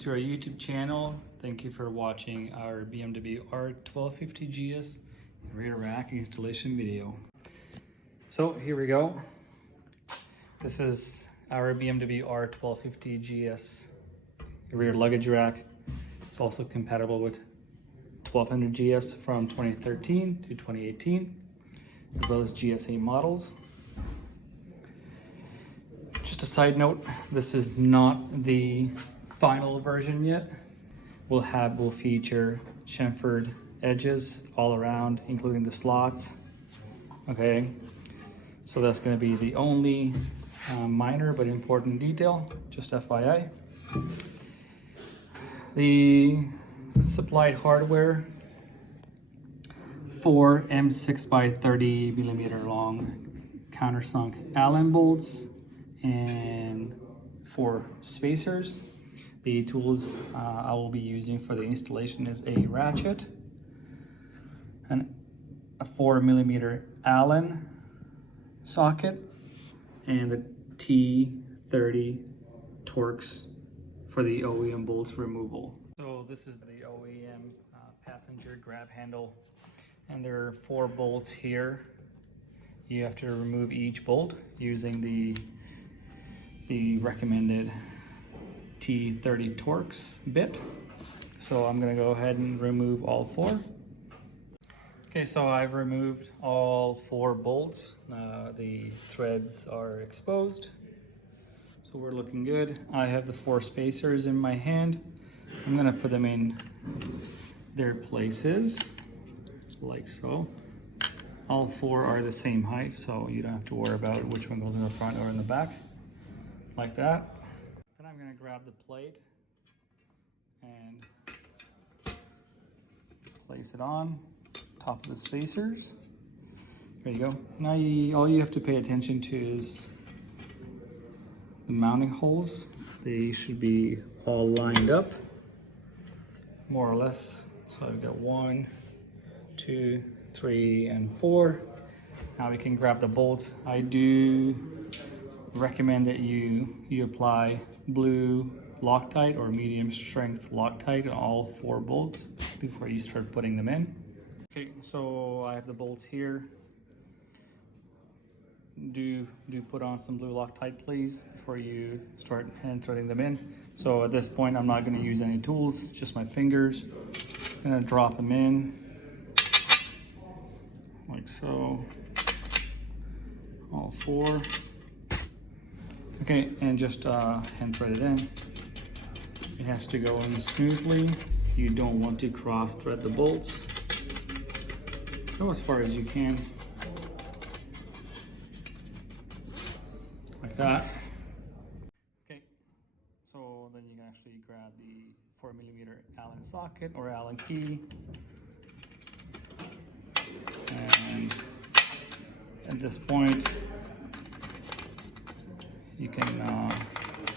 to our YouTube channel. Thank you for watching our BMW R1250 GS rear rack installation video. So here we go. This is our BMW R1250 GS rear luggage rack. It's also compatible with 1200 GS from 2013 to 2018, as well as GSA models. Just a side note, this is not the final version yet. Will feature chamfered edges all around, including the slots. Okay, so that's going to be the only minor but important detail, just FYI. The supplied hardware, 4 M6x30mm long countersunk Allen bolts and 4 spacers. The tools I will be using for the installation is a ratchet and a 4mm Allen socket and the T30 Torx for the OEM bolts removal. So this is the OEM passenger grab handle, and there are 4 bolts here. You have to remove each bolt using the recommended T30 Torx bit. So I'm going to go ahead and remove all 4. Okay, so I've removed all 4 bolts. The threads are exposed, so we're looking good. I have the 4 spacers in my hand. I'm going to put them in their places, like so. All 4 are the same height, so you don't have to worry about which one goes in the front or in the back, like that. Then I'm going to grab the plate and place it on top of the spacers. There you go. Now all you have to pay attention to is the mounting holes. They should be all lined up, more or less. So I've got 1, 2, 3, and 4. Now we can grab the bolts. I do recommend that you apply blue Loctite or medium strength Loctite on all 4 bolts before you start putting them in. Okay, so I have the bolts here. Do put on some blue Loctite, please, before you start inserting them in. So at this point, I'm not going to use any tools, just my fingers. I'm going to drop them in, like so, all 4. Okay, and just hand thread it in. It has to go in smoothly. You don't want to cross thread the bolts. Go as far as you can, like that. Okay, so then you can actually grab the 4mm Allen socket or Allen key, and at this point you can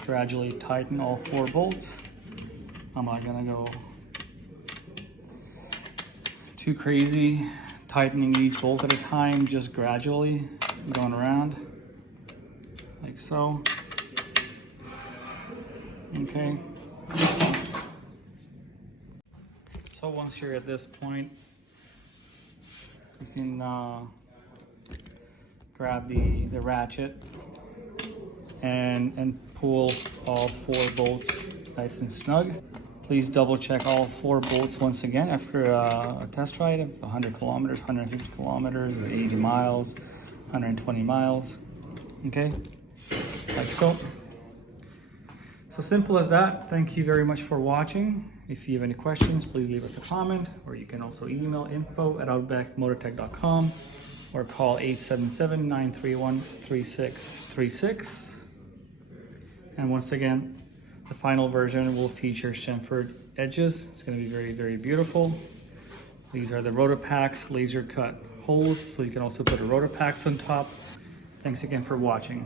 gradually tighten all 4 bolts. I'm not gonna go too crazy tightening each bolt at a time, just gradually going around, like so. Okay. So once you're at this point, you can grab the ratchet and pull all 4 bolts nice and snug. Please double check all 4 bolts once again after a test ride of 100 kilometers, 150 kilometers, 80 miles, 120 miles. Okay, like so. So simple as that. Thank you very much for watching. If you have any questions, please leave us a comment, or you can also email info@outbackmotortech.com or call 877-931-3636. And once again, the final version will feature chamfered edges. It's going to be very, very beautiful. These are the Rotopax laser cut holes, so you can also put a Rotopax on top. Thanks again for watching.